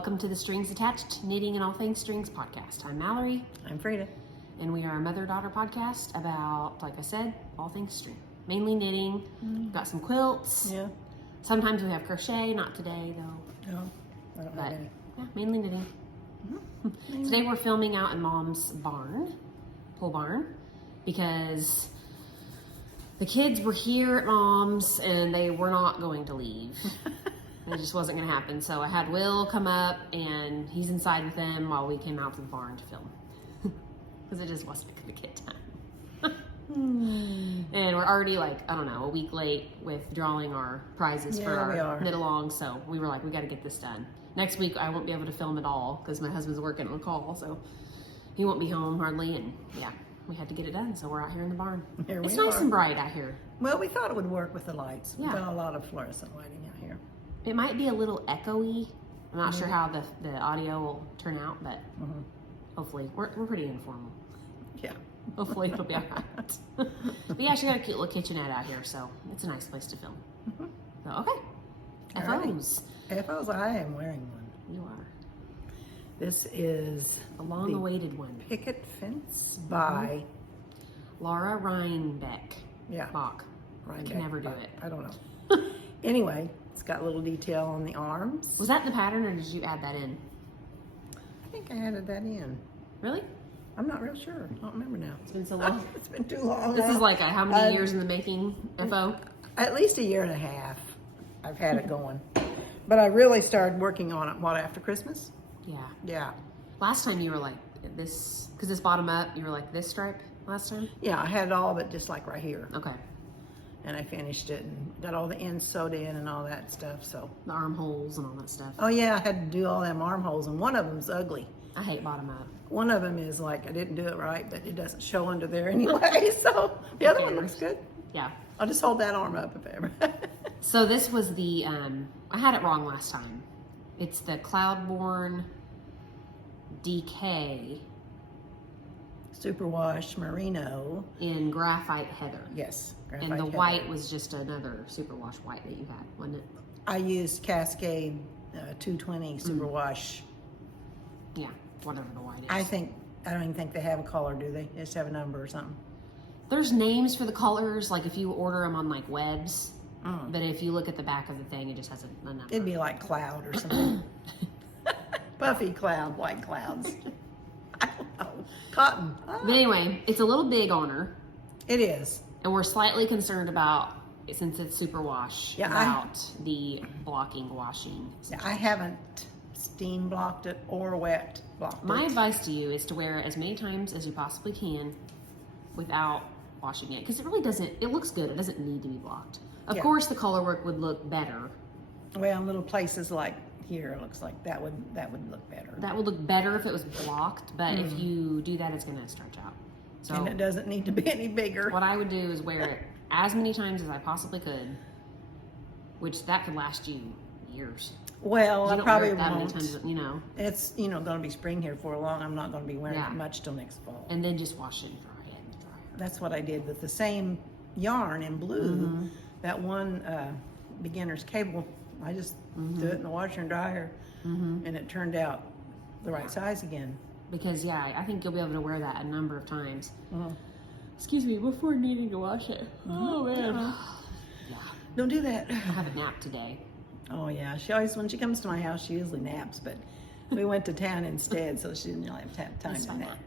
Welcome to the Strings Attached Knitting and All Things Strings podcast. I'm Mallory. I'm Frida. And we are a mother-daughter podcast about, like I said, all things string. Mainly knitting. Got some quilts. Yeah. Sometimes we have crochet, not today though. No, I don't have any. Yeah, mainly knitting. Today we're filming out in Mom's barn, pole barn, because the kids were here at Mom's and they were not going to leave. It just wasn't going to happen. So I had Will come up and he's inside with them while we came out to the barn to film. Because it just wasn't going to get done. And we're already a week late with drawing our prizes for our knit along. So we were like, we got to get this done. Next week I won't be able to film at all because my husband's working on call. So he won't be home hardly. And yeah, we had to get it done. So we're out here in the barn. It's nice and bright out here. Well, we thought it would work with the lights. We've got a lot of fluorescent lighting out here. It might be a little echoey. I'm not sure how the audio will turn out, but hopefully we're pretty informal. Yeah. Hopefully it'll be all right. But yeah, she got a cute little kitchenette out here, so it's a nice place to film. So, okay. FOs. FOs, I am wearing one. You are. This is a long-awaited one. Picket Fence by Laura Reinbach. Yeah. Bach. I can never do it. I don't know. Anyway, it's got a little detail on the arms. Was that the pattern or did you add that in? I think I added that in. Really? I'm not real sure. I don't remember now. It's been so long. It's been too long. This is like how many years in the making, FO? At least a year and a half I've had it going. But I really started working on it, after Christmas? Yeah. Yeah. Last time you were like this, because this bottom up, you were like this stripe last time? Yeah, I had it all but just like right here. Okay. And I finished it and got all the ends sewed in and all that stuff, so. The armholes and all that stuff. Oh yeah, I had to do all them armholes and one of them's ugly. I hate bottom up. One of them is like, I didn't do it right, but it doesn't show under there anyway, so the other one looks good. Yeah. I'll just hold that arm up if ever. So this was the, I had it wrong last time. It's the Cloudborn DK. Superwash Merino. In Graphite Heather. Yes, Graphite And the white was just another Superwash white that you had, wasn't it? I used Cascade 220 Superwash. Yeah, whatever the white is. I don't even think they have a color, do they? They just have a number or something. There's names for the colors, like if you order them on like webs. But if you look at the back of the thing, it just has a number. It'd be like cloud or something. Puffy cloud, white clouds. I don't know. Cotton. But anyway, it's a little big on her. It is. And we're slightly concerned about, since it's Superwash, about the blocking, washing. Yeah, I haven't steam blocked it or wet blocked it. My advice to you is to wear it as many times as you possibly can without washing it. Because it really doesn't, it looks good. It doesn't need to be blocked. Of course, the color work would look better. Well, in little places like here, it looks like that would look better. That would look better if it was blocked, but if you do that, it's going to stretch out. So, and it doesn't need to be any bigger. What I would do is wear it as many times as I possibly could, which that could last you years. Well, I probably that won't. Many times, It's, going to be spring here for long. I'm not going to be wearing it much till next fall. And then just wash it and dry it in the dryer. That's what I did with the same yarn in blue. That one beginner's cable, I just threw it in the washer and dryer, and it turned out the right size again. Because, I think you'll be able to wear that a number of times. Excuse me, before needing to wash it. Oh, man. Yeah. Don't do that. I'll have a nap today. Oh, yeah. She always, when she comes to my house, she usually naps, but we went to town instead, so she didn't really have time to nap.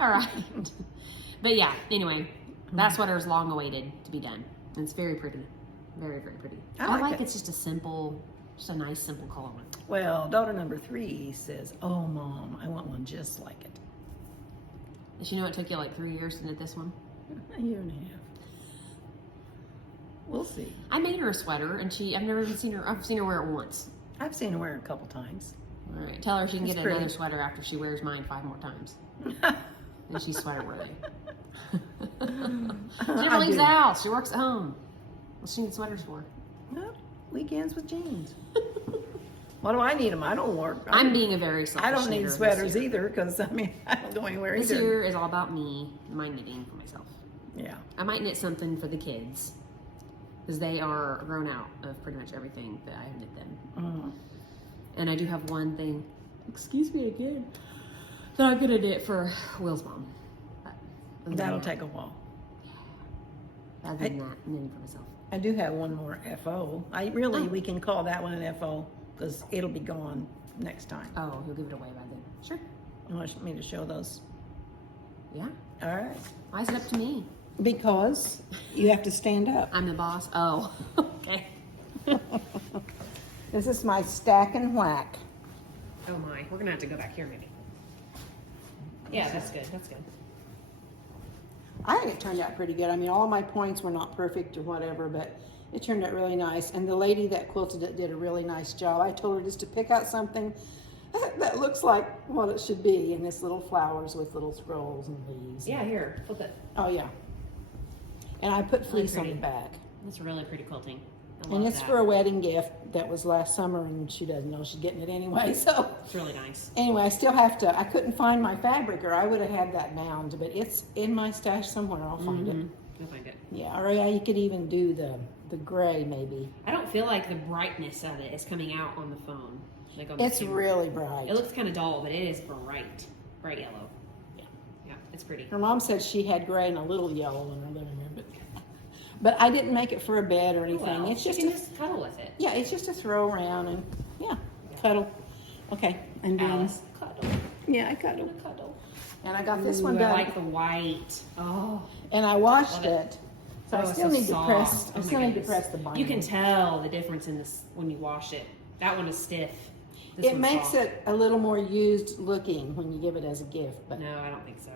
All right. But yeah, anyway, that sweater's long awaited to be done. And it's very pretty. Very, very pretty. I like it's just a nice, simple color one. Well, daughter number 3 says, oh, Mom, I want one just like it. Did you know it took you like 3 years to knit this one? A year and a half. We'll see. I made her a sweater, and I've never even seen her, I've seen her wear it once. I've seen her wear it a couple times. All right, tell her she can get another sweater after she wears mine 5 more times. And she's sweater worthy. She never leaves the house. She works at home. What's she need sweaters for? Nope. Weekends with jeans. What do I need them? I don't work. I'm being a very selfish I don't need sweaters either because, I don't go anywhere either. This year is all about me and my knitting for myself. Yeah. I might knit something for the kids. because they are grown out of pretty much everything that I have knit them. Mm-hmm. And I do have one thing, excuse me again, that I'm gonna knit for Will's mom. But That'll take a while. Other than that, I'm knitting for myself. I do have one more FO. We can call that one an FO because it'll be gone next time. Oh, you'll give it away by then. Sure. You want me to show those? Yeah. All right. Why is it up to me? Because you have to stand up. I'm the boss. Oh, okay. This is my stack and whack. Oh my, we're gonna have to go back here maybe. Yeah, that's good. That's good. I think it turned out pretty good. I mean, all my points were not perfect or whatever, but it turned out really nice. And the lady that quilted it did a really nice job. I told her just to pick out something that looks like what it should be, and it's little flowers with little scrolls and leaves. Yeah, here, flip it. Oh, yeah. And I put fleece on pretty. the back. That's really pretty quilting. And it's for a wedding gift that was last summer, and she doesn't know she's getting it anyway, so. It's really nice. Anyway, I still have to, I couldn't find my fabric, or I would have had that bound, but it's in my stash somewhere. I'll find it. You'll find it. Yeah, or yeah, you could even do the gray maybe. I don't feel like the brightness of it is coming out on the phone. Like on It's the camera. really bright. It looks kind of dull, but it is bright. Bright yellow. Yeah. Yeah, it's pretty. Her mom said she had gray and a little yellow in her living room, but I didn't make it for a bed or anything. Well, It's you just can just cuddle with it. yeah, it's just a throw around and yeah, cuddle. Okay, and then Alice, cuddle. yeah, I cuddle. Cuddle. And I got this Ooh, one I done, like the white. Oh. and I washed Love it. it. So I Oh, still so need soft. to press. Oh I my still need to goodness. press the binding. You can tell the difference in this when you wash it. That one is stiff. This It one's makes soft. it a little more used looking when you give it as a gift. But No, I don't think so.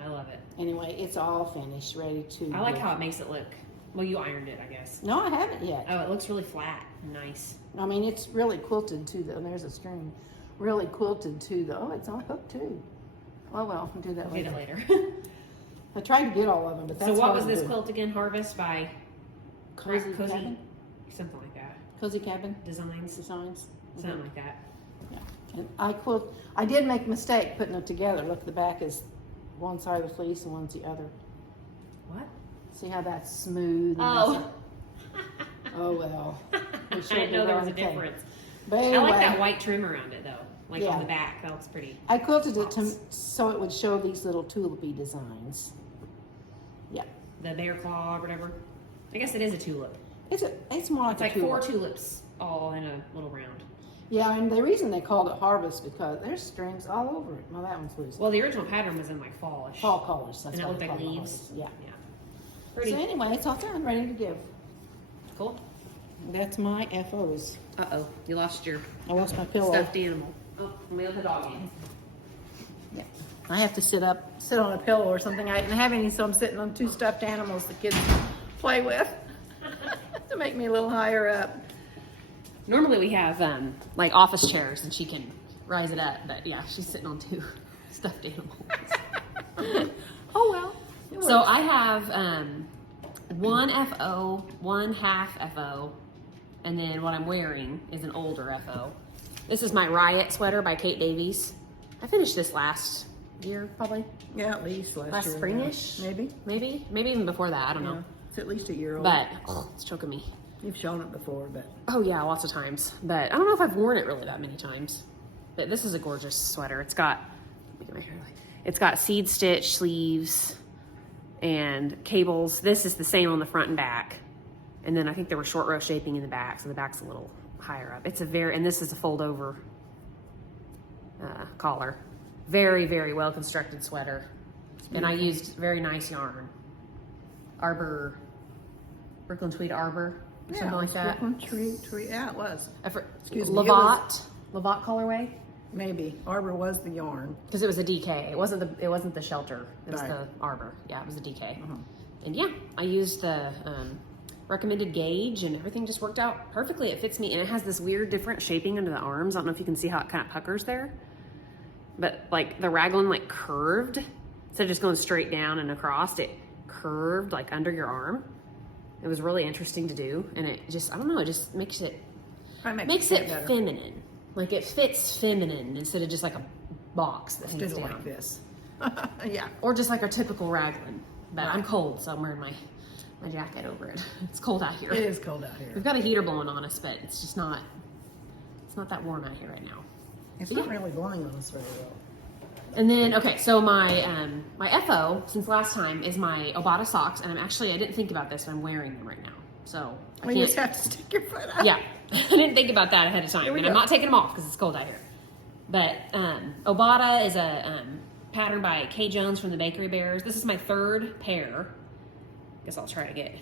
I love it. anyway, it's all finished, ready to. I like give. how it makes it look. Well, you ironed it, I guess. No, I haven't yet. Oh, it looks really flat. Nice. I mean, it's really quilted to the. There's a string, really quilted to the. Oh, it's on hook too. Oh well, I'll do that We'll later. get it later. I tried to get all of them, but that's So what hard was to this do. quilt again? Harvest by Cozy Cabin? something like that. Cozy Cabin Designs, Designs. something like that. Yeah. And I did make a mistake putting them together. Look, the back is one side of the fleece and one's the other. What? See how that's smooth? And Oh. oh well. We I sure didn't know did there our was a thing. difference. But I anyway, like that white trim around it though, like Yeah. on the back. That looks pretty. I quilted it so it would show these little tulipy designs. Yeah. The bear claw or whatever. I guess it is a tulip. It's more like It's like a four tulip. tulips all in a little round. Yeah, and the reason they called it harvest because there's strings all over it. Well, that one's loose. Well, the original pattern was in like fallish. Fall colors. That's And it why looked they like call it leaves. harvest. Yeah. Yeah. Pretty. So anyway, it's all done, ready to give. Cool. That's my FOs. Uh-oh. You lost your I lost my pillow. stuffed animal. Oh, let me let the dog in. Yeah. I have to sit on a pillow or something. I didn't have any, so I'm sitting on two stuffed animals the kids play with to make me a little higher up. Normally we have like office chairs and she can rise it up, but yeah, she's sitting on two stuffed animals. Oh well. It So works. I have one FO, one half FO, and then what I'm wearing is an older FO. This is my Wryit sweater by Kate Davies. I finished this last year, probably. Yeah, at least Last year, springish? Maybe. Maybe even before that, I don't Yeah. know. It's at least a year old. But it's choking me. You've shown it before, but Oh yeah, lots of times. But I don't know if I've worn it really that many times. But this is a gorgeous sweater. It's got seed stitch sleeves and cables. This is the same on the front and back. And then I think there were short row shaping in the back, so the back's a little higher up. And this is a fold over collar. Very, very well constructed sweater. And I used very nice yarn. Arbor, Brooklyn Tweed Arbor, or something like that. Tree. Yeah, it was. Excuse me, Lovat colorway, Maybe Arbor was the yarn. because it was a DK. It wasn't the shelter. It was Right. the Arbor. Yeah, it was a DK. And yeah, I used the recommended gauge, and everything just worked out perfectly. It fits me, and it has this weird different shaping under the arms. I don't know if you can see how it kind of puckers there, but like the raglan like curved instead of just going straight down and across. It curved like under your arm. It was really interesting to do, and it just, I don't know, it just makes it better. feminine. Like it fits feminine instead of just like a box that Do hangs it down. like this. Yeah. Or just like a typical raglan. But I'm cold, so I'm wearing my my jacket over it. It's cold out here. It is cold out here. We've got a heater blowing on us, but it's just not, it's not that warm out here right now. It's not really blowing on us very well. And then, okay, so my my FO, since last time, is my Obata socks, and I didn't think about this, but I'm wearing them right now. So You just have to stick your foot out. Yeah, I didn't think about that ahead of time, and I'm not taking them off because it's cold out here. But Obata is a pattern by Kay Jones from the Bakery Bears. This is my third pair. Guess I'll try to get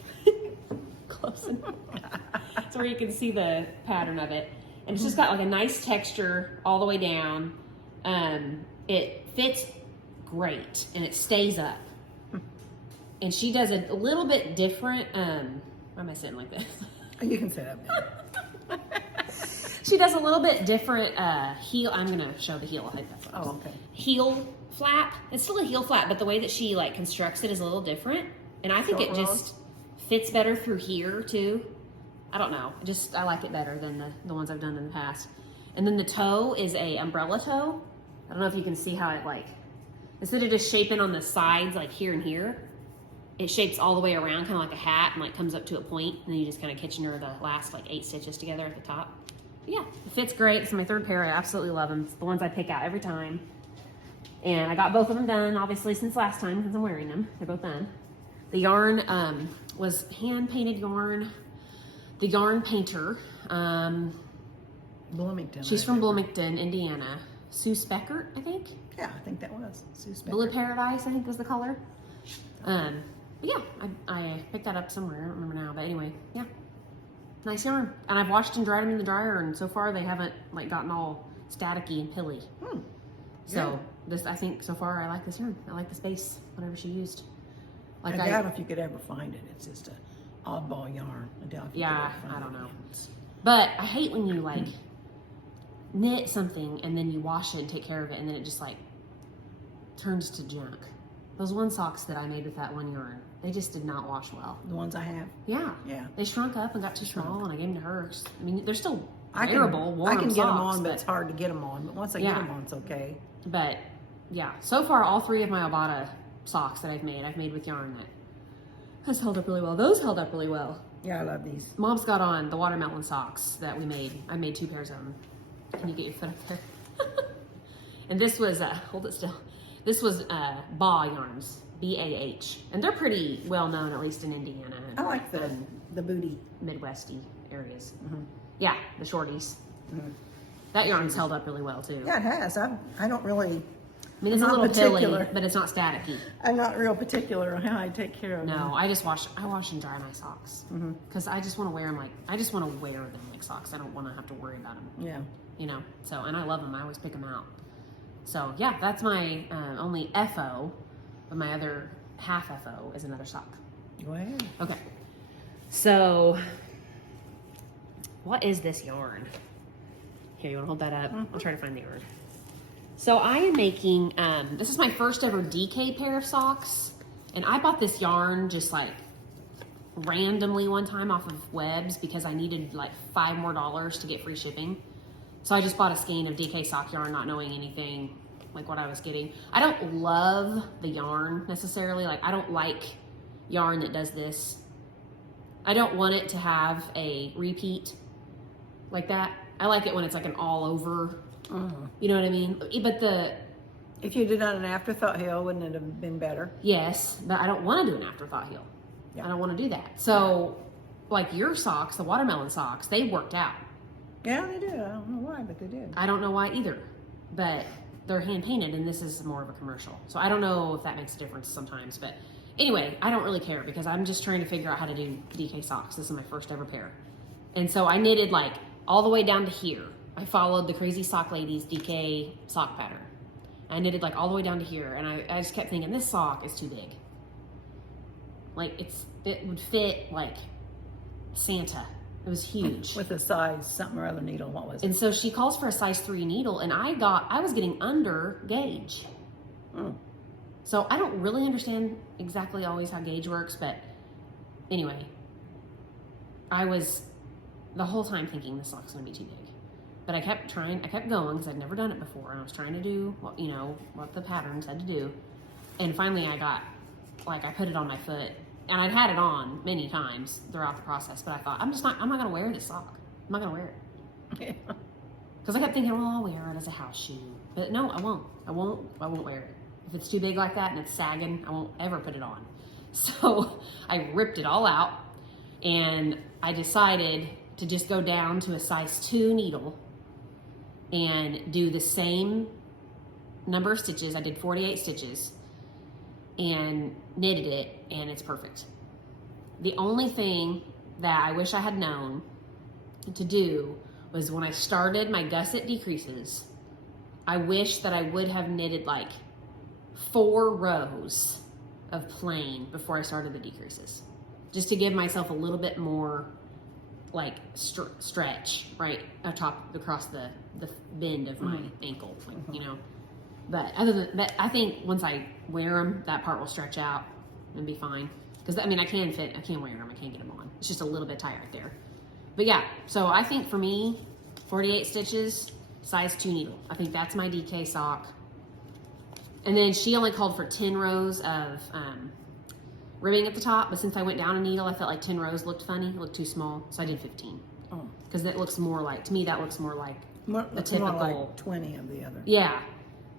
close enough so where you can see the pattern of it. And it's just got like a nice texture all the way down. It fits great and it stays up. And she does a little bit different. Why am I sitting like this? You can sit up. She does a little bit different heel. I'm gonna show the heel. I think that's what Oh, okay. Heel flap. It's still a heel flap, but the way that she like constructs it is a little different. And I think Short it just fits better through here too. I don't know. I like it better than the ones I've done in the past. And then the toe is a umbrella toe. I don't know if you can see how it like, instead of just shaping on the sides like here and here, it shapes all the way around kind of like a hat and like comes up to a point, and then you just kind of Kitchener the last like 8 stitches together at the top. But yeah, it fits great. It's my third pair. I absolutely love them. It's the ones I pick out every time. And I got both of them done, obviously, since last time, since I'm wearing them. They're both done. The yarn was hand-painted yarn. The yarn painter, Bloomington. she's from Bloomington, Indiana. Sue Speckert, I think. Yeah, I think that was Sue Speckert. Blue Paradise, I think was the color. But yeah, I picked that up somewhere. I don't remember now, but anyway, yeah. Nice yarn. And I've washed and dried them in the dryer, and so far they haven't like gotten all staticky and pilly. So this, I think so far I like this yarn. I like the space, whatever she used. Like I doubt if you could ever find it. It's just an oddball yarn. I doubt if you could ever find I don't it. know. But I hate when you like knit something and then you wash it and take care of it, and then it just like turns to junk. Those one socks that I made with that one yarn, they just did not wash well. The ones I have. Yeah. Yeah. They shrunk up and got too small, and I gave them to her. I mean, they're still I wearable, warm I can get them socks, on, but it's hard to get them on. But once I get them on, it's okay. But yeah, so far all 3 of my Obata socks that I've made with yarn that has held up really well. Those held up really well. Yeah, I love these. Mom's got on the watermelon socks that we made. I made 2 pairs of them. Can you get your foot up there? And this was, hold it still. This was Bah yarns, B-A-H. And they're pretty well known, at least in Indiana. I like the booty. Midwesty areas. Yeah, the shorties. Mm-hmm. That yarn's held up really well too. Yeah, it has. I don't really. I mean, it's a I'm little not pilly, particular. but it's not staticky. I'm not real particular on how I take care of them. No, I wash and dry my socks because I just want to wear them I just want to wear them like socks. I don't want to have to worry about them. Yeah. You know. So, and I love them. I always pick them out. So yeah, that's my only FO, but my other half FO is another sock. Go ahead. Okay. So, what is this yarn? Here, you want to hold that up? I'll try to find the yarn. So I am making, this is my first ever DK pair of socks. And I bought this yarn just like randomly one time off of Webs because I needed like $5 more to get free shipping. So I just bought a skein of DK sock yarn, not knowing anything like what I was getting. I don't love the yarn necessarily. Like I don't like yarn that does this. I don't want it to have a repeat like that. I like it when it's like an all over, you know what I mean? But if you did on an afterthought heel, wouldn't it have been better? yes, but I don't want to do an afterthought heel. Yeah. I don't want to do that. So like your socks, the watermelon socks, they worked out. Yeah, they did. I don't know why, but they did. I don't know why either, but they're hand painted and this is more of a commercial. So I don't know if that makes a difference sometimes, but anyway, I don't really care because I'm just trying to figure out how to do DK socks. This is my first ever pair. And so I knitted like all the way down to here. I followed the Crazy Sock Ladies DK sock pattern. I knitted like all the way down to here, and I just kept thinking this sock is too big. Like it would fit like Santa. It was huge. With a size something or other needle. What was it? And so she calls for a size 3 needle, and I was getting under gauge. So I don't really understand exactly always how gauge works, but anyway, I was the whole time thinking this sock's gonna be too big. But I kept going because I'd never done it before, and I was trying to do what the pattern said to do. And finally I put it on my foot, and I'd had it on many times throughout the process, but I thought, I'm not going to wear this sock. I'm not going to wear it. Because I kept thinking, well, I'll wear it as a house shoe. But no, I won't. I won't wear it. If it's too big like that and it's sagging, I won't ever put it on. So I ripped it all out, and I decided to just go down to a size 2 needle and do the same number of stitches. I did 48 stitches and knitted it, and it's perfect. The only thing that I wish I had known to do was when I started my gusset decreases, I wish that I would have knitted like 4 rows of plain before I started the decreases, just to give myself a little bit more like stretch right across the bend of my ankle, like, you know. But other than that, I think once I wear them, that part will stretch out and be fine. Because I mean, I can wear them, I can't get them on. It's just a little bit tight right there. But yeah, so I think for me, 48 stitches, size 2 needle. I think that's my DK sock. And then she only called for 10 rows of ribbing at the top, but since I went down a needle, I felt like 10 rows looked funny, it looked too small, so I did 15. Oh. Because that looks more like, to me, that looks more like a typical. More like 20 of the other. Yeah.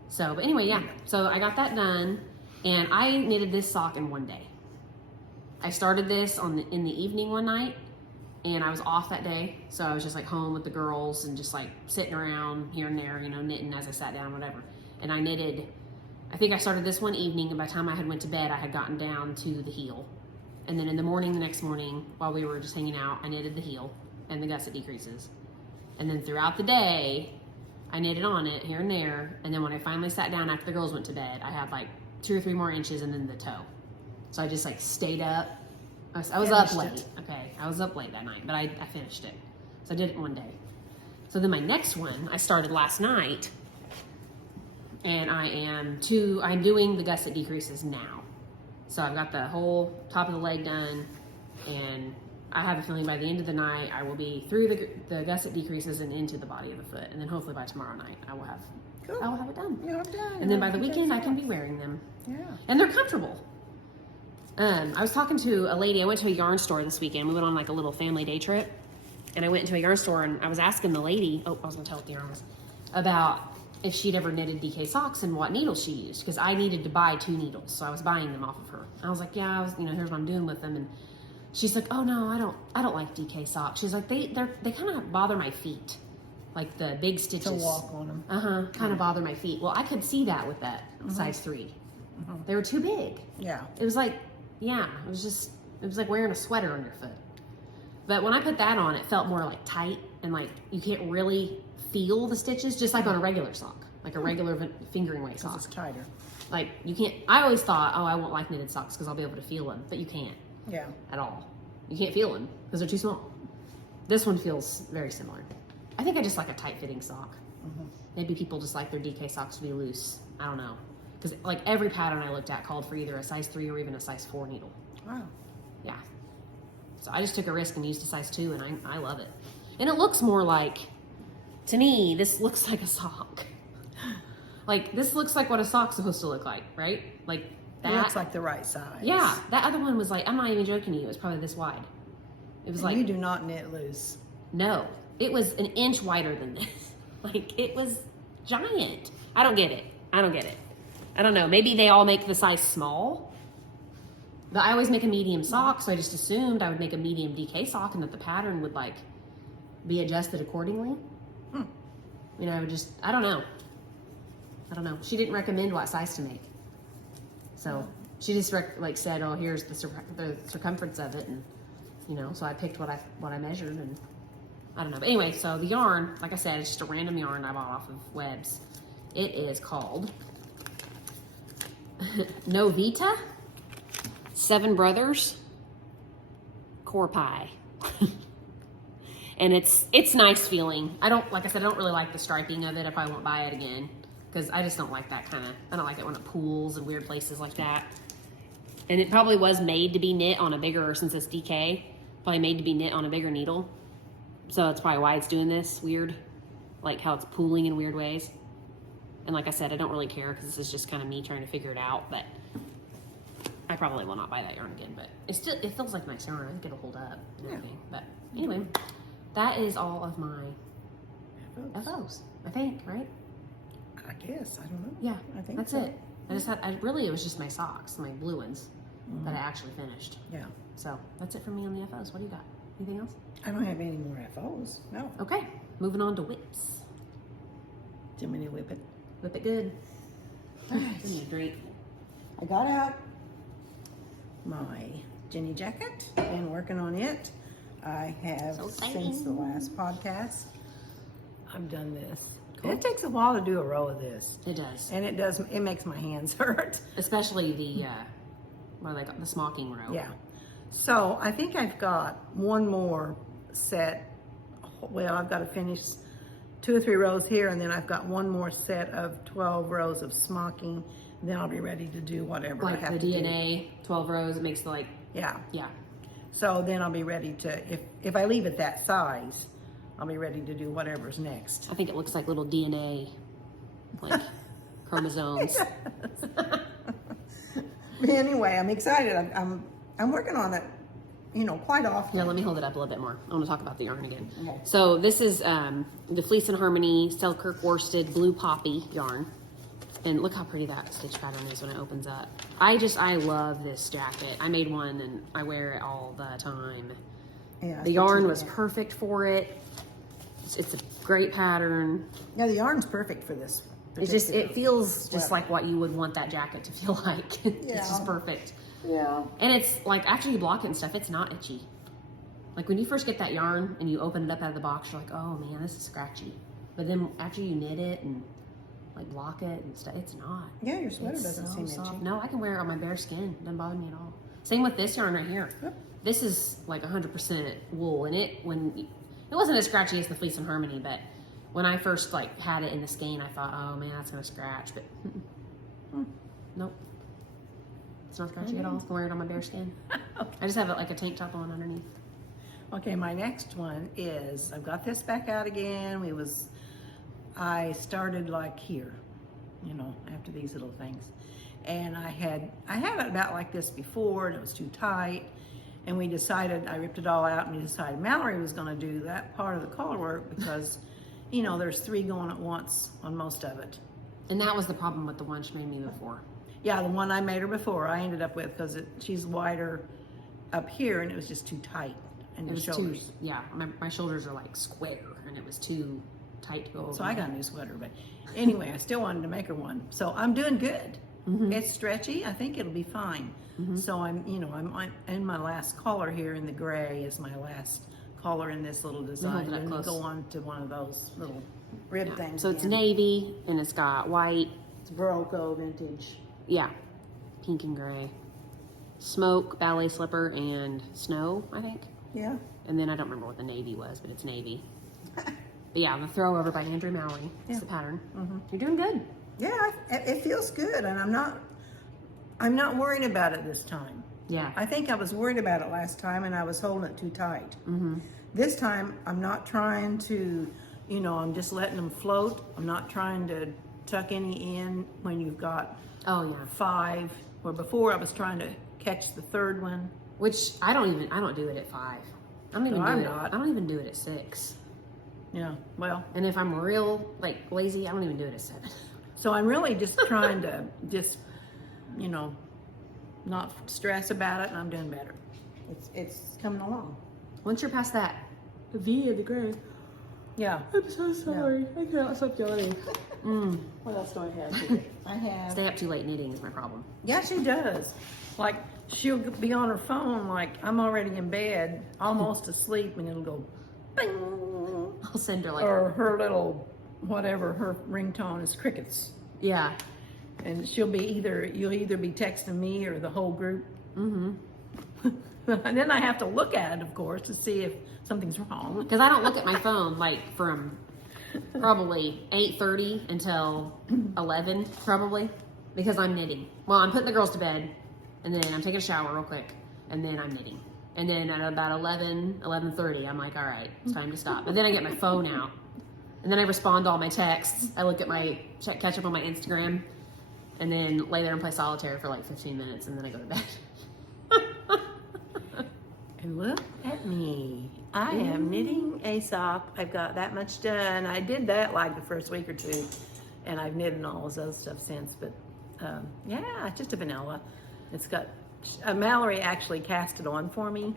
So, but anyway, yeah. So I got that done, and I knitted this sock in one day. I started this in the evening one night, and I was off that day, so I was just like home with the girls and just like sitting around here and there, you know, knitting as I sat down, whatever. And I knitted, I think I started this one evening, and by the time I had went to bed, I had gotten down to the heel. And then in the morning, the next morning, while we were just hanging out, I knitted the heel and the gusset decreases. And then throughout the day, I knitted on it here and there. And then when I finally sat down after the girls went to bed, I had like 2 or 3 more inches and then the toe. So I just like stayed up. I was up late. Okay, I was up late that night, but I finished it. So I did it in one day. So then my next one, I started last night, and I'm doing the gusset decreases now. So I've got the whole top of the leg done, and I have a feeling by the end of the night, I will be through the gusset decreases and into the body of the foot. And then hopefully by tomorrow night, I will have it done. You'll have it done. And then by the weekend, I can be wearing them. Yeah. And they're comfortable. I was talking to a lady. I went to a yarn store this weekend. We went on like a little family day trip, and I went into a yarn store, and I was asking the lady, I was gonna tell what the yarn was, about if she'd ever knitted DK socks and what needles she used, because I needed to buy 2 needles, so I was buying them off of her. I was like, yeah, here's what I'm doing with them, and she's like, oh no, I don't like DK socks. She's like, they kind of bother my feet, like the big stitches. To walk on them. Kind of bother my feet. Well, I could see that with that size 3. They were too big. Yeah. It was like, it was like wearing a sweater on your foot. But when I put that on, it felt more like tight, and like you can't really feel the stitches, just like on a regular sock, like a regular fingering weight sock. It's tighter. Like you can't, I always thought, I won't like knitted socks because I'll be able to feel them, but you can't. Yeah. At all. You can't feel them because they're too small. This one feels very similar. I think I just like a tight fitting sock. Maybe people just like their DK socks to be loose. I don't know. Because like every pattern I looked at called for either a size 3 or even a size 4 needle. Wow. Yeah. So I just took a risk and used a size 2, and I love it. And it looks more like, to me, this looks like a sock. Like this looks like what a sock's supposed to look like, right? Like that. It looks like the right size. Yeah. That other one was like, I'm not even joking you, it was probably this wide. It was and like. You do not knit loose. No. It was an inch wider than this. Like it was giant. I don't get it. I don't know. Maybe they all make the size small. But I always make a medium sock, so I just assumed I would make a medium DK sock and that the pattern would like be adjusted accordingly. You know, I don't know. She didn't recommend what size to make. So she just said, oh, here's the circumference of it. And, you know, so I picked what I measured, and I don't know. But anyway, so the yarn, like I said, it's just a random yarn I bought off of Webs. It is called Novita, 7 Brothers, Korpi. And it's nice feeling. I don't really like the striping of it. I probably won't buy it again because I just don't like that I don't like it when it pools in weird places like that. And it probably was made to be knit on a bigger, since it's DK, probably made to be knit on a bigger needle. So that's probably why it's doing this weird, like how it's pooling in weird ways. And like I said, I don't really care because this is just kind of me trying to figure it out, but I probably will not buy that yarn again, but it feels like nice yarn. I think it'll hold up and everything. But anyway, that is all of my FOs. I think, right? I guess. I don't know. Yeah, I think that's so. it. It was just my socks, my blue ones, that I actually finished. Yeah. So that's it for me on the FOs. What do you got? Anything else? I don't have any more FOs. No. Okay, moving on to whips. Do you want me to whip it? Whip it good. Give me a drink. I got out my Jenny jacket and working on it. I have, So since the last podcast, I've done this. Cool. It takes a while to do a row of this. It does. And it makes my hands hurt. Especially the, what do they call the smocking row. Yeah. So I think I've got one more set. Well, I've got to finish 2 or 3 rows here, and then I've got one more set of 12 rows of smocking. Then I'll be ready to do whatever I Like have the to do. DNA, 12 rows, it makes the Yeah. yeah. So then I'll be ready to, if I leave it that size, I'll be ready to do whatever's next. I think it looks like little DNA, like chromosomes. Anyway, I'm excited. I'm working on it, quite often. Yeah, let me hold it up a little bit more. I want to talk about the yarn again. Okay. So this is the Fleece and Harmony Selkirk worsted blue poppy yarn. And look how pretty that stitch pattern is when it opens up. I love this jacket. I made one and I wear it all the time. Yeah, The yarn was perfect for it. It's a great pattern. Yeah, the yarn's perfect for this. It feels just like what you would want that jacket to feel like. It's just perfect. Yeah. And it's like, after you block it and stuff, it's not itchy. Like when you first get that yarn and you open it up out of the box, you're like, oh man, this is scratchy. But then after you knit it and like block it and stuff, it's not. Yeah, your sweater It's doesn't so seem soft. itchy. No, I can wear it on my bare skin. It doesn't bother me at all. Same with this yarn right here. Yep. This is like 100% wool, and it wasn't as scratchy as the Fleece and Harmony, but when I first had it in the skein, I thought, oh man, that's gonna scratch, but nope. It's not scratchy at all. I can wear it on my bare skin. I just have it like a tank top on underneath. Okay, my next one is, I've got this back out again. I started like here, after these little things. And I had it about like this before, and it was too tight. And I ripped it all out, and we decided Mallory was gonna do that part of the collar work because, there's 3 going at once on most of it. And that was the problem with the one she made me before. Yeah, the one I made her before, I ended up with, because she's wider up here, and it was just too tight. And It the was shoulders. my shoulders are like square, and it was too tight to go over. So I got a new sweater, but anyway, I still wanted to make her one. So I'm doing good. It's stretchy. I think it'll be fine. So I'm in my last collar here in the gray is my last collar in this little design. it up And close. go on to one of those little rib things. So it's again. navy, and it's got white, It's Barocco vintage. yeah, pink and gray, smoke, ballet slipper, and snow, I think. Yeah. And then I don't remember what the navy was, but it's navy. But yeah, the throw over by Andrew Mallory is the pattern. You're doing good. Yeah, it feels good, and I'm not worried about it this time. Yeah. I think I was worried about it last time, and I was holding it too tight. This time, I'm not trying to, I'm just letting them float. I'm not trying to tuck any in when you've got Oh yeah. 5. Where before I was trying to catch the 3rd one. Which I don't do it at 5. I don't even No, do I'm it. not. I don't even do it at 6. Yeah, well, And if I'm real lazy, I don't even do it at 7. so I'm really just trying to not stress about it, and I'm doing better. It's coming along. Once you're past that V in the gray. Yeah. I'm so sorry. I cannot stop yawning. What else do I have here? I have. Stay up too late knitting is my problem. Yeah, she does. Like, she'll be on her phone, like, I'm already in bed, almost asleep, and it'll go, bing. I'll send her Or her little, whatever, her ringtone is crickets. yeah. And you'll either be texting me or the whole group. And then I have to look at it, of course, to see if something's wrong. Because I don't look at my phone from probably 8:30 until 11 probably, because I'm knitting. Well, I'm putting the girls to bed, and then I'm taking a shower real quick, and then I'm knitting. And then at about 11:30, I'm like, all right, it's time to stop. And then I get my phone out, and then I respond to all my texts. I look at catch up on my Instagram, and then lay there and play solitaire for like 15 minutes, and then I go to bed. And look at me. I am knitting a sock. I've got that much done. I did that like the first week or two, and I've knitted all this other stuff since. But yeah, it's just a vanilla. It's got, Mallory actually cast it on for me,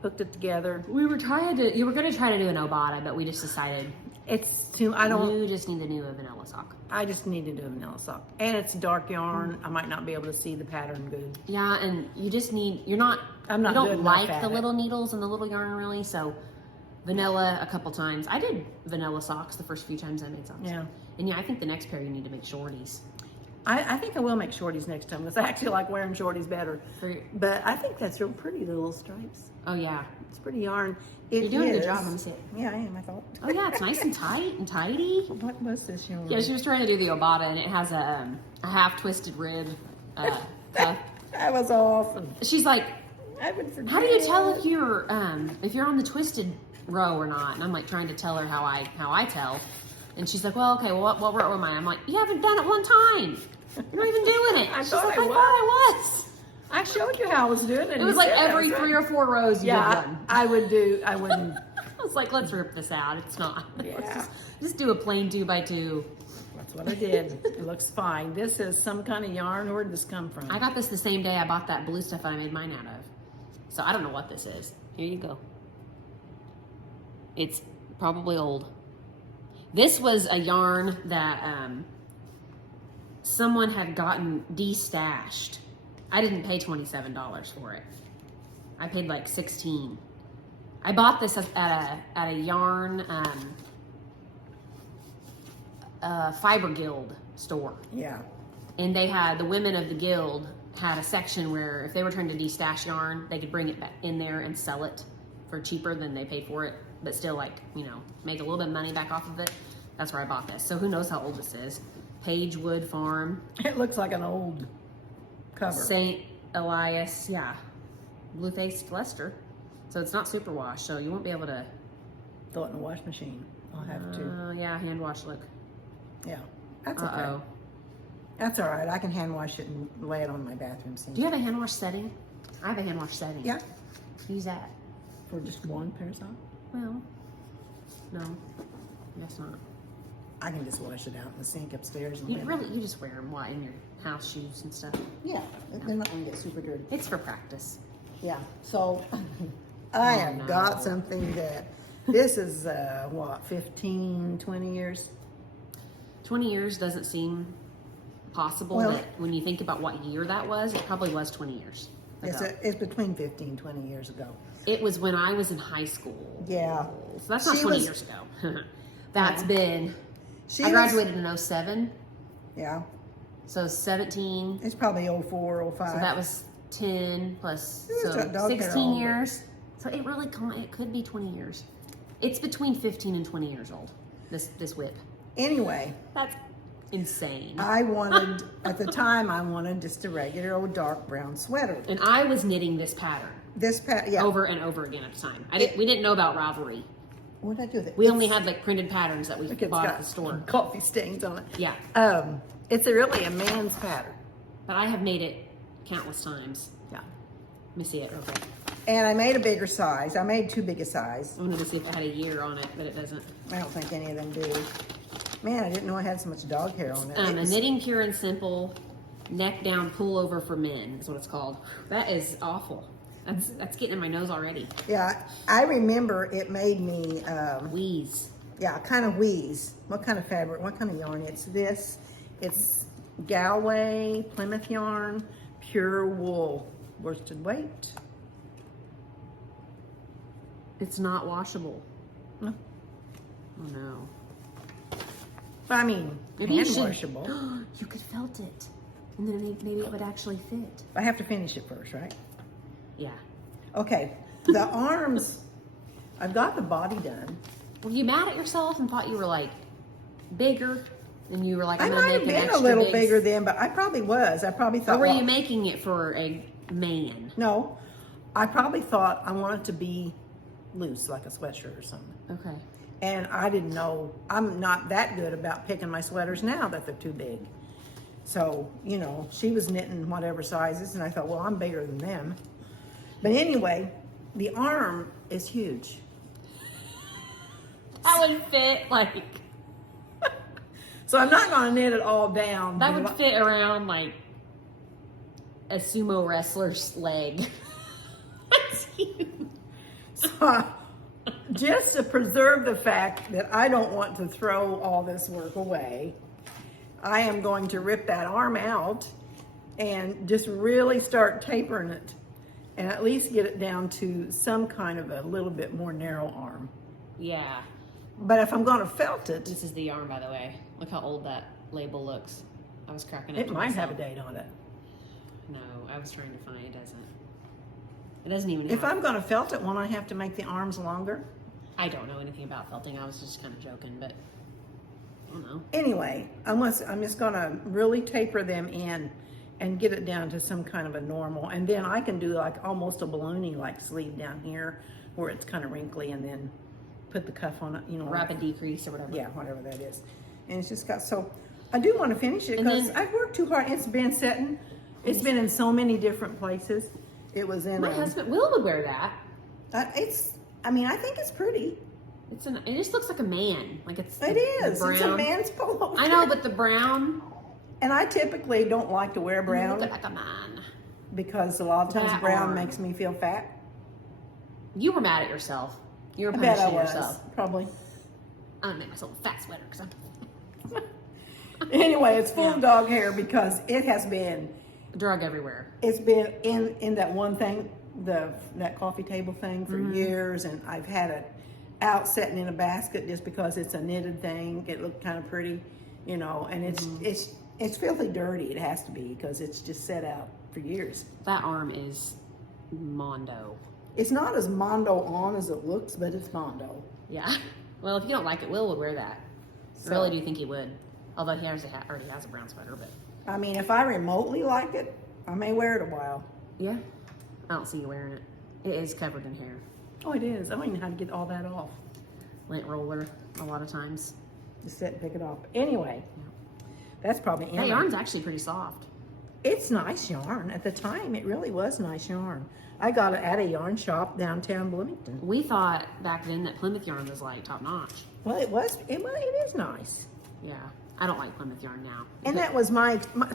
hooked it together. You were going to try to do an Obata, but we just decided It's too, you just need to do a vanilla sock. I just need to do a vanilla sock. And it's dark yarn. I might not be able to see the pattern good. Yeah, and you just need, you I'm not don't good like enough the at little it. needles and the little yarn really, so vanilla a couple times. I did vanilla socks the first few times I made socks. Yeah. And yeah, I think the next pair you need to make shorties. I think I will make shorties next time because I actually like wearing shorties better. But I think that's real pretty, the little stripes. Oh yeah. It's pretty yarn. You're doing a good job, let me see it. Yeah, I am, I thought. Oh yeah, it's nice and tight and tidy. What was this yarn? Yeah, she was trying to do the Obata, and it has a half twisted rib cuff. That was awesome. She's like, I would forget. how do you tell if you're on the twisted row or not? And I'm like trying to tell her how I tell. And she's like, well, okay, well, what row am I? I'm like, you haven't done it one time. You're not even doing it. I She's thought like, I I thought I was. I showed you how I was doing it. It was like every 3 or 4 rows you did one. I wouldn't. I was like, let's rip this out. It's not. Yeah. Let's just do a plain 2x2. That's what I did. It looks fine. This is some kind of yarn. Where did this come from? I got this the same day I bought that blue stuff I made mine out of. So I don't know what this is. Here you go. It's probably old. This was a yarn that someone had gotten destashed. I didn't pay $27 for it. I paid like $16. I bought this at a yarn fiber guild store. Yeah. And they had, the women of the guild had a section where if they were trying to destash yarn, they could bring it back in there and sell it for cheaper than they paid for it, but still like, you know, make a little bit of money back off of it. That's where I bought this. So who knows how old this is. Pagewood Farm. It looks like an old cover. St. Elias, yeah. Blue-faced Leicester. So it's not superwash, so you won't be able to... Throw it in the wash machine. I'll have to. Yeah, hand wash, look. Yeah, that's okay. That's all right. I can hand wash it and lay it on my bathroom sink. Do you have a hand wash setting? I have a hand wash setting. Yeah. Use that. For just one pair of socks? Well, no. Guess not. I can just wash it out in the sink upstairs. And You just wear them, what, in your house shoes and stuff? Yeah, they're not going to get super dirty. It's for practice. Yeah, so I have got something that, this is, what, 15, 20 years? 20 years doesn't seem possible, Well, but when you think about what year that was, it probably was 20 years ago. It's between 15, 20 years ago. It was when I was in high school. Yeah. So that's not 20 years ago. That's been, I graduated in 07. Yeah. So 17. It's probably 04, 05. So that was 10 plus, It was so a dog hair 16 all, years. So it really, it could be 20 years. It's between 15 and 20 years old, this whip. Anyway. That's insane. I wanted, at the time, I wanted just a regular old dark brown sweater. And I was knitting this pattern. Yeah. Over and over again at the time. We didn't know about Ravelry. What did I do with it? We only had like printed patterns that we bought at the store. Coffee stains on it. Yeah. It's really a man's pattern. But I have made it countless times. Yeah. Let me see it real quick. And I made a bigger size. I made too big a size. I wanted to see if it had a year on it, but it doesn't. I don't think any of them do. Man, I didn't know I had so much dog hair on it. A Knitting Pure and Simple Neckdown Pullover for Men is what it's called. That is awful. That's getting in my nose already. Yeah, I remember it made me... Wheeze. Yeah, kind of wheeze. What kind of fabric? What kind of yarn? It's this. It's Galway, Plymouth yarn, pure wool. Worsted weight. It's not washable. No. Oh no. I mean, Maybe hand you should. washable. You could felt it. And then maybe it would actually fit. I have to finish it first, right? Yeah. Okay. The arms, I've got the body done. Were you mad at yourself and thought you were like bigger? And you were like, I I'm gonna might make have an been a extra little big... bigger then, but I probably was. I probably thought. Or were well, you making it for a man? No, I probably thought I wanted to be loose, like a sweatshirt or something. Okay. And I didn't know. I'm not that good about picking my sweaters now that they're too big. So, you know, she was knitting whatever sizes, and I thought, well, I'm bigger than them. But anyway, the arm is huge. That would fit like, So I'm not going to knit it all down. that would fit around like a sumo wrestler's leg. That's huge. So, just to preserve the fact that I don't want to throw all this work away, I am going to rip that arm out and just really start tapering it and at least get it down to some kind of a little bit more narrow arm. Yeah. But if I'm going to felt it, This is the yarn, by the way. Look how old that label looks. I was cracking up. it to might have a myself. date on it. No, I was trying to find it. Doesn't. It doesn't even. If have- I'm going to felt it, won't I have to make the arms longer? I don't know anything about felting. I was just kind of joking, but I don't know. Anyway, I'm just going to really taper them in and get it down to some kind of a normal. And then I can do like almost a balloony like sleeve down here where it's kind of wrinkly, and then put the cuff on it, you know. Rapid decrease or whatever. Yeah, whatever that is. And it's just got, so I do want to finish it And because then- I've worked too hard. It's been sitting. It's been in so many different places. It was in My husband Will would wear that. I mean, I think it's pretty. It just looks like a man. Like it's. It the is. It's a brown. man's polo. I know, but the brown. And I typically don't like to wear brown Look like a man. because a lot of times That brown arm. makes me feel fat. You were mad at yourself. You were I bet I punishing was. yourself. Probably. I'm gonna make myself a fat sweater because I'm Anyway, it's full of dog hair because it has been, drug everywhere. it's been in that one thing, that coffee table thing for years, and I've had it out sitting in a basket just because it's a knitted thing. It looked kind of pretty, you know, and it's filthy dirty. It has to be because it's just set out for years. That arm is mondo. It's not as mondo on as it looks, but it's mondo. Yeah. Well, if you don't like it, Will would wear that. I really do think he would. Although he already has a brown sweater, but. I mean, if I remotely like it, I may wear it a while. Yeah. I don't see you wearing it. It is covered in hair. Oh, it is. I don't even know how to get all that off. Lint roller a lot of times. Just sit and pick it off. Anyway, that's probably That yarn's actually pretty soft. It's nice yarn. At the time, it really was nice yarn. I got it at a yarn shop downtown Bloomington. We thought back then that Plymouth yarn was like top notch. Well, it is nice. Yeah. I don't like Plymouth yarn now. And that was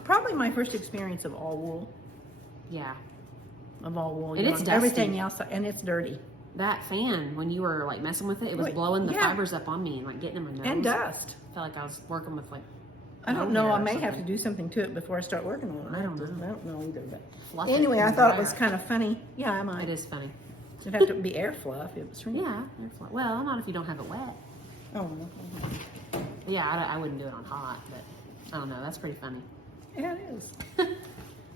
probably my first experience of all wool. Yeah. Of all wool And yarn. it's dusty. Everything else, and it's dirty. That fan, when you were like messing with it, it was Wait, blowing the yeah. fibers up on me and like getting in my nose. And dust. I felt like I was working with like. I don't mohair know. I or may have to something. do something to it before I start working on it. I don't know. I don't know either. But Fluff it anyway, I and thought it dry was kind of funny. Yeah, I might. It is funny. It'd have to be air fluff. It was really. Yeah. Well, not if you don't have it wet. Oh, okay. Yeah, I wouldn't do it on hot, but I don't know. That's pretty funny. Yeah, it is.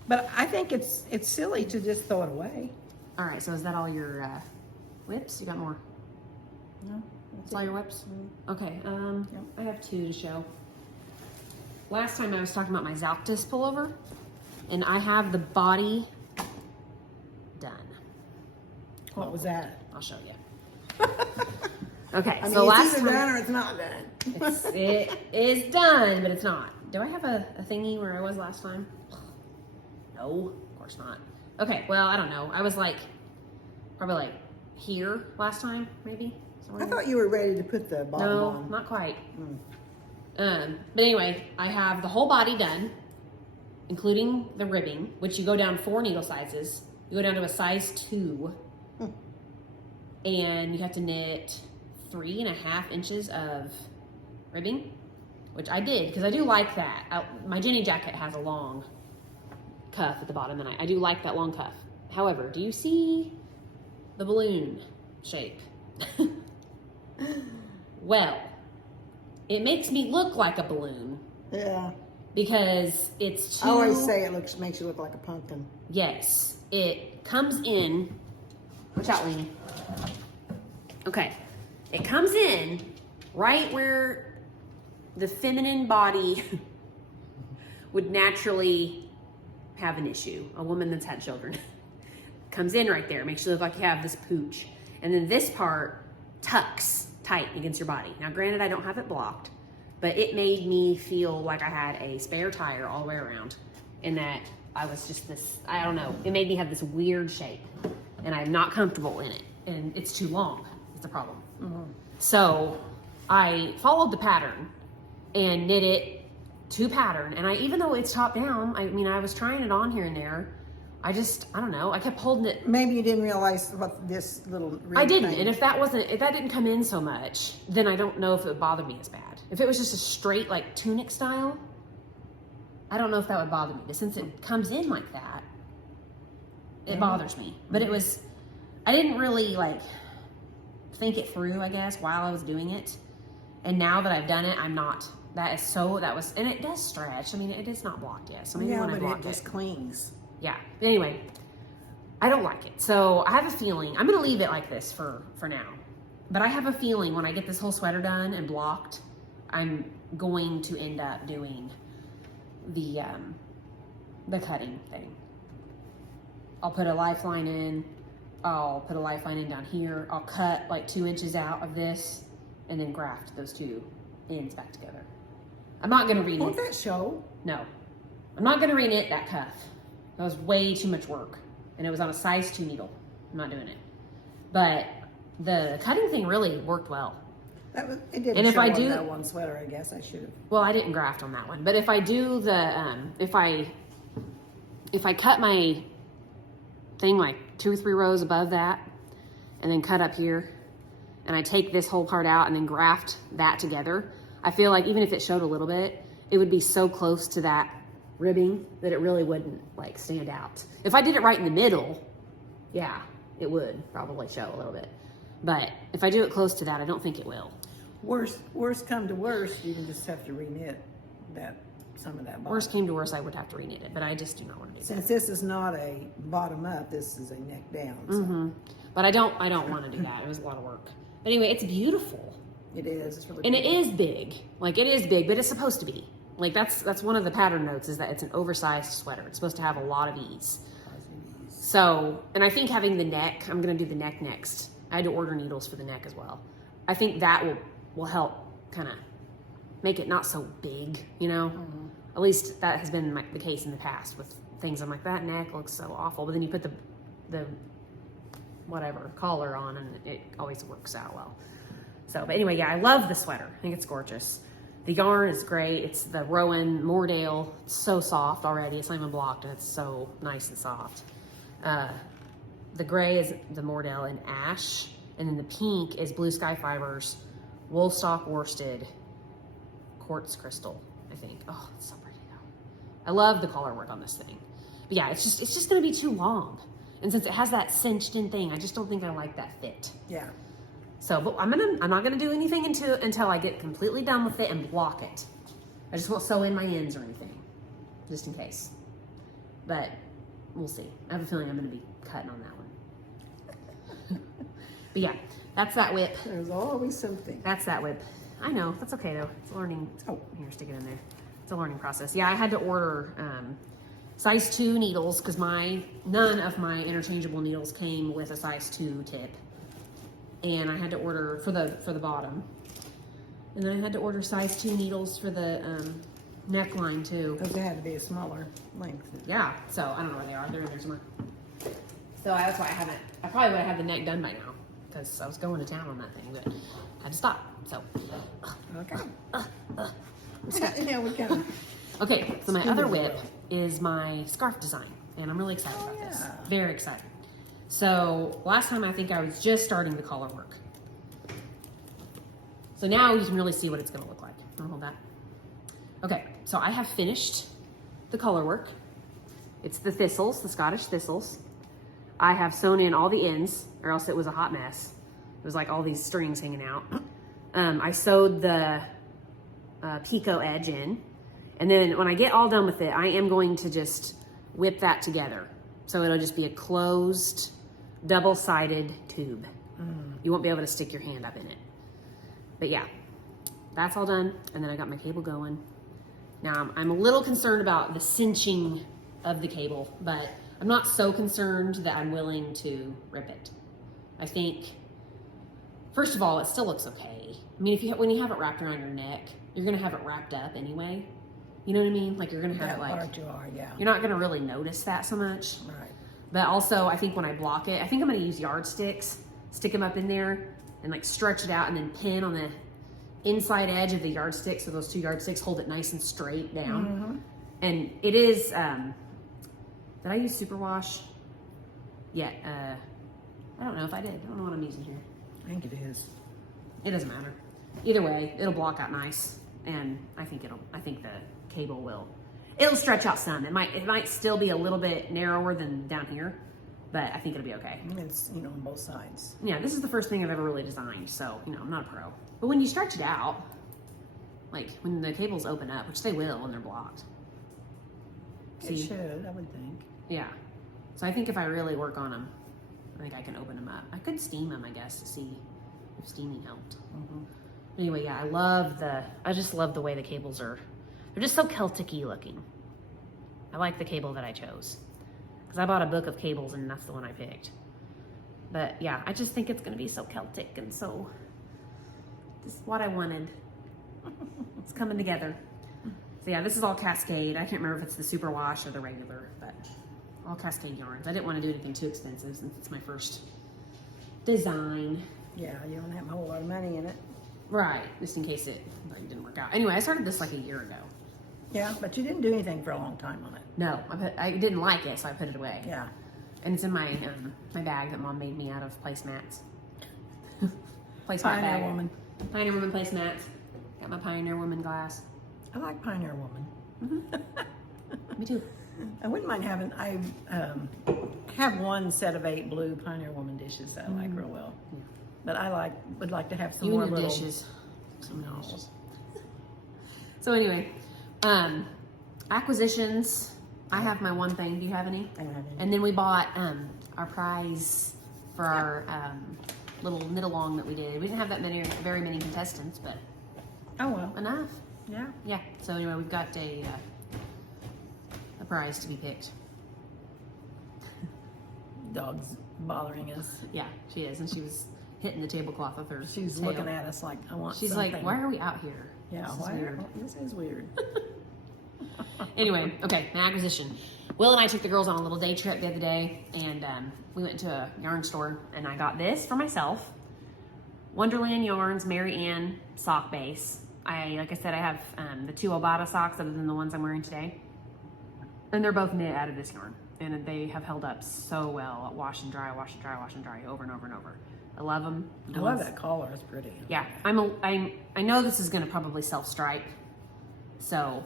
But I think it's silly to just throw it away. All right. So is that all your whips? You got more? No, That's all your whips? Okay. Yep. I have two to show. Last time I was talking about my Zalktis pullover, and I have the body done. What was that? I'll show you. Okay, I mean, so it's last either time done or it's not done. it is done, but it's not. Do I have a thingy where I was last time? No, of course not. Okay, well, I don't know. I was like, probably like here last time, maybe. I thought you were ready to put the bottom No, on. not quite. But anyway, I have the whole body done, including the ribbing, which you go down 4 needle sizes. You go down to a size 2, and you have to knit 3.5 inches of ribbing, which I did because I do like that. My Jenny jacket has a long cuff at the bottom, and I do like that long cuff. However, do you see the balloon shape? Well, it makes me look like a balloon Yeah. because it's too... I always say it makes you look like a pumpkin. Yes, it comes in. Watch out, Lainey. Okay, it comes in right where the feminine body would naturally have an issue. A woman that's had children comes in right there, makes you look like you have this pooch, and then this part tucks tight against your body. Now, granted, I don't have it blocked, but it made me feel like I had a spare tire all the way around, and that I was just this, I don't know, it made me have this weird shape, and I'm not comfortable in it, and it's too long, is the problem. So I followed the pattern and knit it to pattern, and even though it's top down, I mean, I was trying it on here and there, I don't know, I kept holding it. Maybe you didn't realize what this little I didn't, thing. and if that didn't come in so much, then I don't know if it would bother me as bad. If it was just a straight, like, tunic style, I don't know if that would bother me. But since it comes in like that, it bothers me. But I didn't really, like, think it through, I guess, while I was doing it. And now that I've done it, I'm not. And it does stretch. I mean, it is not blocked yet. So maybe when I block it just clings. Yeah. But anyway, I don't like it. So I have a feeling, I'm going to leave it like this for now. But I have a feeling when I get this whole sweater done and blocked, I'm going to end up doing the cutting thing. I'll put a lifeline in. I'll put a lifeline in down here. I'll cut like 2 inches out of this and then graft those two ends back together. I'm not going to reknit. Won't that show? No. I'm not going to reknit that cuff. That was way too much work. And it was on a size 2 needle. I'm not doing it. But the cutting thing really worked well. It didn't and if show I on do that one sweater, I guess I should have. Well, I didn't graft on that one. But if I do the, if I cut my thing like 2 or 3 rows above that and then cut up here and I take this whole part out and then graft that together, I feel like even if it showed a little bit, it would be so close to that ribbing that it really wouldn't like stand out. If I did it right in the middle, yeah, it would probably show a little bit. But if I do it close to that, I don't think it will. Worst come to worst, you can just have to reknit some of that bottom. Worst came to worst, I would have to reknit it, but I just do not want to do that. Since this is not a bottom up, this is a neck down. So. But I don't want to do that. It was a lot of work. But anyway, it's beautiful. It is. It's really And beautiful. it is big. Like, it is big, but it's supposed to be. Like, that's one of the pattern notes, is that it's an oversized sweater. It's supposed to have a lot of ease. So, and I think having the neck, I'm going to do the neck next. I had to order needles for the neck as well. I think that will help kind of make it not so big, you know? At least that has been the case in the past with things. I'm like, that neck looks so awful. But then you put the whatever collar on and it always works out well. So, but anyway, yeah, I love the sweater. I think it's gorgeous. The yarn is great. It's the Rowan Moordale. It's so soft already. It's not even blocked and it's so nice and soft. The gray is the Moordale in ash, and then the pink is Blue Sky Fibers, Woolstock worsted, quartz crystal, I think. Oh, it's so pretty though. I love the color work on this thing. But yeah, it's just gonna be too long. And since it has that cinched in thing, I just don't think I like that fit. Yeah. So, but I'm not gonna do anything until I get completely done with it and block it. I just won't sew in my ends or anything, just in case. But we'll see. I have a feeling I'm gonna be cutting on that one. But yeah, that's that whip. There's always something. That's that whip. I know, that's okay though. It's a learning. Oh, here, stick it in there. It's a learning process. Yeah, I had to order size 2 needles because none of my interchangeable needles came with a size 2 tip. And I had to order for the bottom. And then I had to order size 2 needles for the neckline too. Because they had to be a smaller length. Yeah, so I don't know where they are. They're in there somewhere. So that's why I probably would have had the neck done by now because I was going to town on that thing, but I had to stop. So, Okay. Yeah, we can. okay, so my other whip is my scarf design, and I'm really excited about this. yeah. Very excited. So last time I think I was just starting the collar work. So now you can really see what it's going to look like. I'll hold that. Okay, so I have finished the collar work. It's the thistles, the Scottish thistles. I have sewn in all the ends, or else it was a hot mess. It was like all these strings hanging out. I sewed the picot edge in. And then when I get all done with it, I am going to just whip that together. So it'll just be a closed, double-sided tube. You won't be able to stick your hand up in it. But yeah, that's all done. And then I got my cable going. Now I'm a little concerned about the cinching of the cable, but I'm not so concerned that I'm willing to rip it. I think, first of all, it still looks okay. I mean, when you have it wrapped around your neck, you're gonna have it wrapped up anyway. You know what I mean? Like you're gonna have That it like, part you are, yeah. you're not gonna really notice that so much. Right. But also, I think when I block it, I think I'm gonna use yardsticks, stick them up in there, and like stretch it out, and then pin on the inside edge of the yardstick, so those 2 yardsticks hold it nice and straight down. Mm-hmm. And it is, did I use Superwash? Yeah, I don't know if I did. I don't know what I'm using here. I think it is. It doesn't matter. Either way, it'll block out nice, and I think the cable it'll stretch out some. It might still be a little bit narrower than down here, but I think it'll be okay. It's, you know, on both sides. Yeah, this is the first thing I've ever really designed, so, you know, I'm not a pro. But when you stretch it out, like when the cables open up, which they will when they're blocked. It should, I would think. Yeah. So I think if I really work on them, I think I can open them up. I could steam them, I guess, to see if steaming helped. Mm-hmm. Anyway, yeah, I just love the way the cables are. They're just so Celtic-y looking. I like the cable that I chose. Because I bought a book of cables and that's the one I picked. But yeah, I just think it's going to be so Celtic and so just what I wanted. It's coming together. So yeah, this is all Cascade. I can't remember if it's the Superwash or the regular, but all Cascade yarns. I didn't want to do anything too expensive since it's my first design. Yeah, you don't have a whole lot of money in it. Right, just in case it like, didn't work out. Anyway, I started this like a year ago. Yeah, but you didn't do anything for a long time on it. No, I didn't like it, so I put it away. Yeah. And it's in my my bag that Mom made me out of placemats. Placemat Pioneer bag. Woman. Pioneer Woman placemats. Got my Pioneer Woman glass. I like Pioneer Woman. Mm-hmm. Me too. I wouldn't mind having, I have one set of 8 blue Pioneer Woman dishes that I like real well. Yeah. But I would like to have some You more and your little dishes. Some No. dishes. So anyway, acquisitions. I have my one thing. Do you have any? I don't have any. And then we bought our prize for our little knit along that we did. We didn't have that very many contestants, but Oh well. enough. Yeah. Yeah. So anyway, we've got a prize to be picked. Dog's bothering us. Yeah, she is, and she was hitting the tablecloth with her. She's tail. looking at us like, I want She's something. like, "Why are we out here?" Yeah, This is why? weird. This is weird. Anyway, okay, my acquisition. Will and I took the girls on a little day trip the other day, and we went to a yarn store, and I got this for myself. Wonderland Yarns Mary Ann sock base. Like I said, I have the 2 Obata socks other than the ones I'm wearing today. And they're both knit out of this yarn. And they have held up so well at wash and dry, wash and dry, wash and dry, over and over and over. I love them. I love that collar. It's pretty. Yeah, I know this is gonna probably self-stripe. So,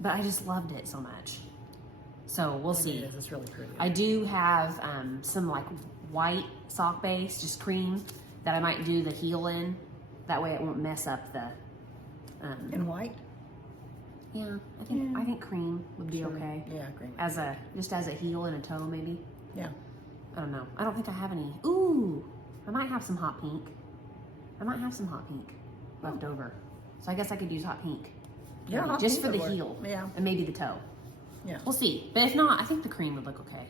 but I just loved it so much. So we'll see. It is. It's really pretty. I do have some like white sock base, just cream, that I might do the heel in. That way it won't mess up the. In white? Yeah, I think cream would be okay. Yeah, cream. Just as a heel and a toe maybe. Yeah. I don't know. I don't think I have any. Ooh, I might have some hot pink. Left over. So I guess I could use hot pink. Yeah, Maybe, hot just pink for the would work. heel. Yeah. And maybe the toe. Yeah. We'll see. But if not, I think the cream would look okay.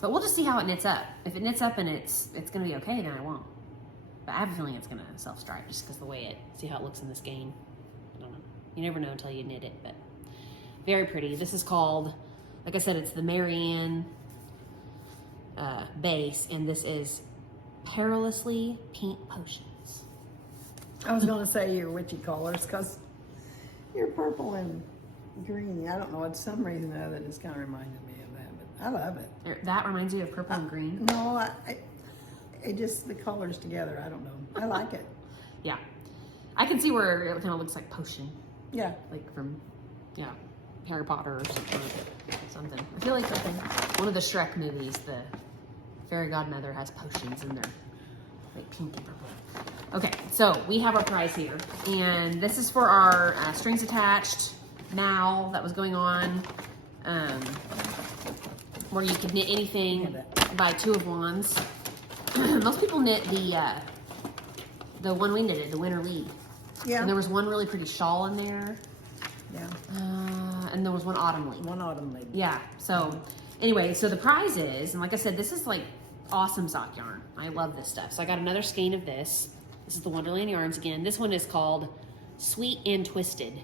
But we'll just see how it knits up. If it knits up and it's gonna be okay, then I won't. But I have a feeling it's gonna self-stripe just because the way see how it looks in this game. I don't know. You never know until you knit it, but very pretty. This is called, like I said, it's the Mary Ann base, and this is Perilously Pink Potions. I was going to say your witchy colors because you're purple and green. I don't know. It's some reason or other that's kind of reminded me of that, but I love it. That reminds you of purple and green? No, it just, the colors together, I don't know. I like it. Yeah. I can see where it kind of looks like potion. Yeah. Like from, Harry Potter or something. I feel like one of the Shrek movies, the fairy godmother has potions in there, like pink and purple. Okay, so we have our prize here, and this is for our strings attached now that was going on, where you could knit anything by 2 of wands. Most people knit the one we knitted, the winter lead. Yeah. And there was one really pretty shawl in there. Yeah. And there was one autumn lead. One autumn lead. Yeah. So anyway, so the prize is, and like I said, this is like awesome sock yarn. I love this stuff. So I got another skein of this. This is the Wonderland Yarns again. This one is called Sweet and Twisted.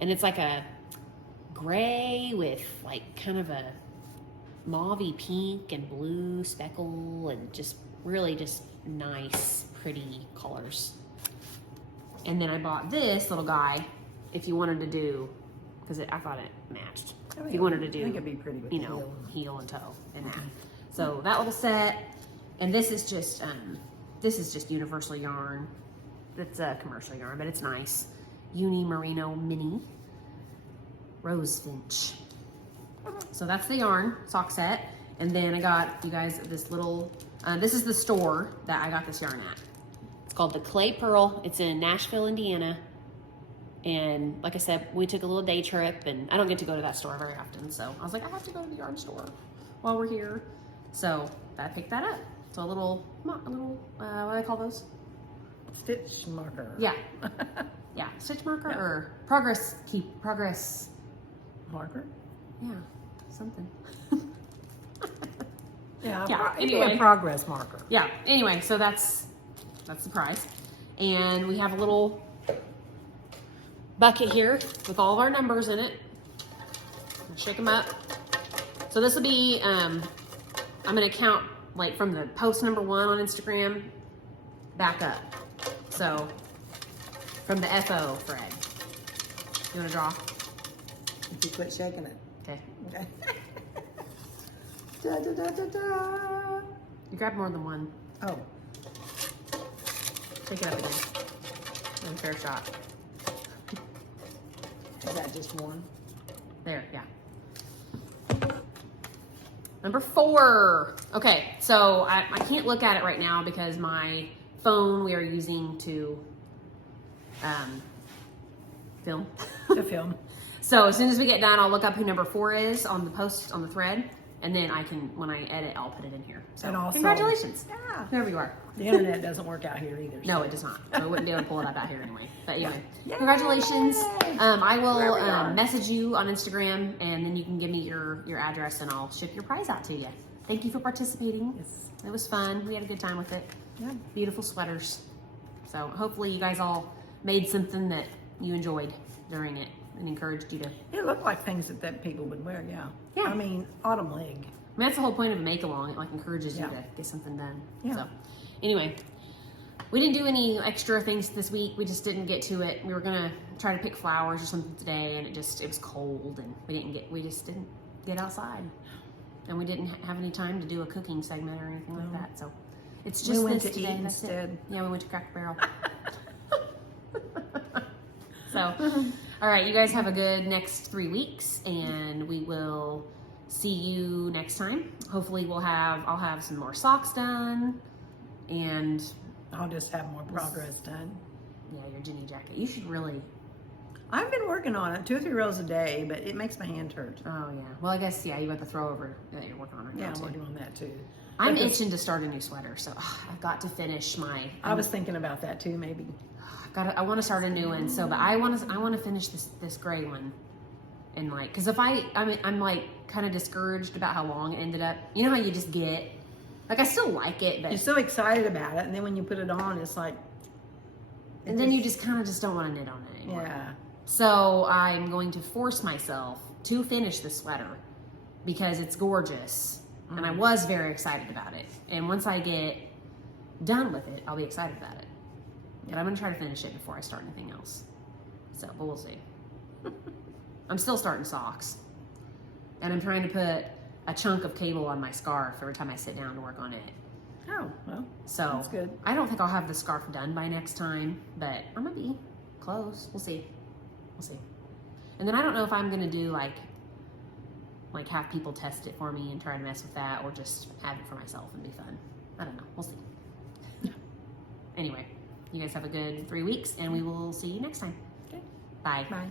And it's like a gray with like kind of a mauvey pink and blue speckle and just really just nice, pretty colors. And then I bought this little guy if you wanted to do, because I thought it matched. If you wanted to do, I think it'd be pretty with you the know, heel and toe and that. So that little set, and this is just universal yarn. It's a commercial yarn, but it's nice. Uni Merino Mini Rose Finch. So that's the yarn sock set. And then I got you guys this little, this is the store that I got this yarn at. It's called the Clay Pearl. It's in Nashville, Indiana. And like I said, we took a little day trip, and I don't get to go to that store very often. So I was like, I have to go to the yarn store while we're here. So I picked that up. So a little, what do I call those? Stitch marker. Yeah. Yeah, stitch marker or progress Marker? Yeah, something. Yeah, anyway. A progress marker. Yeah, anyway, so that's the prize. And we have a little bucket here with all of our numbers in it. Shake them up. So this will be, I'm gonna count like from the post number 1 on Instagram back up. So from the FO, Fred. You wanna draw? If you quit shaking it. Okay. Okay. Da, da, da, da, da. You grab more than one. Oh, Take it up again. One fair shot. is that just one? There, yeah. Number 4. Okay, so I can't look at it right now because my phone we are using to film. The film. So as soon as we get done, I'll look up who number 4 is on the post, on the thread, and then I can, when I edit, I'll put it in here. So And also- congratulations. Yeah. Whoever you are. The internet doesn't work out here either. No, it does not. So I wouldn't be able to pull it up out here anyway. But anyway, Yay! congratulations. I will Wherever you are. message you on Instagram, and then you can give me your address, and I'll ship your prize out to you. Thank you for participating. Yes. It was fun. We had a good time with it. Yeah. Beautiful sweaters. So hopefully you guys all made something that you enjoyed during it and encouraged you to. It looked like things that people would wear, yeah. Yeah. I mean, autumn leg. I mean, that's the whole point of a make-along. It like encourages you Yeah. to get something done. Yeah. So anyway, we didn't do any extra things this week. We just didn't get to it. We were gonna try to pick flowers or something today, and it was cold, and we just didn't get outside, and we didn't have any time to do a cooking segment or anything like that. So it's just We went this to today. eat That's it. instead. Yeah, we went to Cracker Barrel. So, all right, you guys have a good next 3 weeks, and we will see you next time. Hopefully I'll have some more socks done, and I'll just have more progress done. yeah, your Jenny jacket. You should really, I've been working on it 2 or 3 rows a day, but it makes my hand hurt. oh yeah. Well, I guess, yeah, you got the throw over that you're working on right Yeah, now I'm too. working on that too. I'm But the- itching to start a new sweater, so I've got to finish my, I was thinking about that too, maybe. I want to start a new one, so, but I want to finish this gray one. And like, cause if I'm like kind of discouraged about how long it ended up. You know how you just get, like I still like it, but You're so excited about it, and then when you put it on, it's like, and then you just kind of just don't want to knit on it anymore. yeah. So I'm going to force myself to finish the sweater because it's gorgeous. And I was very excited about it. And once I get done with it, I'll be excited about it. But I'm gonna try to finish it before I start anything else. So, but we'll see. I'm still starting socks. And I'm trying to put a chunk of cable on my scarf every time I sit down to work on it. Oh, well, So that's good. I don't think I'll have the scarf done by next time, but I'm gonna be close. We'll see. We'll see. And then I don't know if I'm gonna do like have people test it for me and try to mess with that, or just have it for myself and be fun. I don't know. We'll see. Yeah. Anyway, you guys have a good 3 weeks, and we will see you next time. Okay. Bye. Bye.